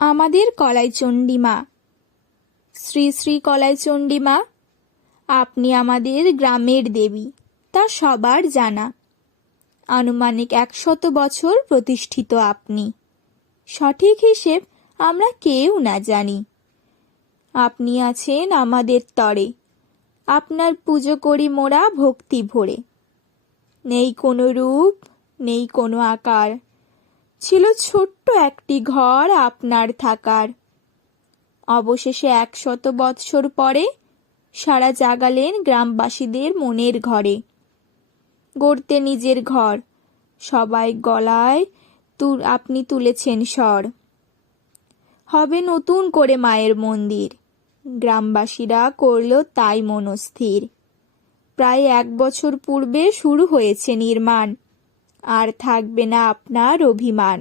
আমাদের কলাইচণ্ডী মা। শ্রী শ্রী কলাইচণ্ডী মা, আপনি আমাদের গ্রামের দেবী, তা সবার জানা। আনুমানিক 100 বছর প্রতিষ্ঠিত আপনি। সঠিক হিসেব আমরা কেউ না জানি। আপনি আছেন আমাদের তরে, আপনার পুজো করি মোরা ভক্তি ভরে। নেই কোনো রূপ, নেই কোনো আকার, ছিল ছোট্ট একটি ঘর আপনার থাকার। অবশেষে 100 বৎসর পরে সারা জাগালেন গ্রামবাসীদের মনের ঘরে। গড়তে নিজের ঘর, সবাই গলায় আপনি তুলেছেন স্বর। হবে নতুন করে মায়ের মন্দির, গ্রামবাসীরা করল তাই মনস্থির। প্রায় 1 বছর পূর্বে শুরু হয়েছে নির্মাণ, আর থাকবে না আপনার অভিমান।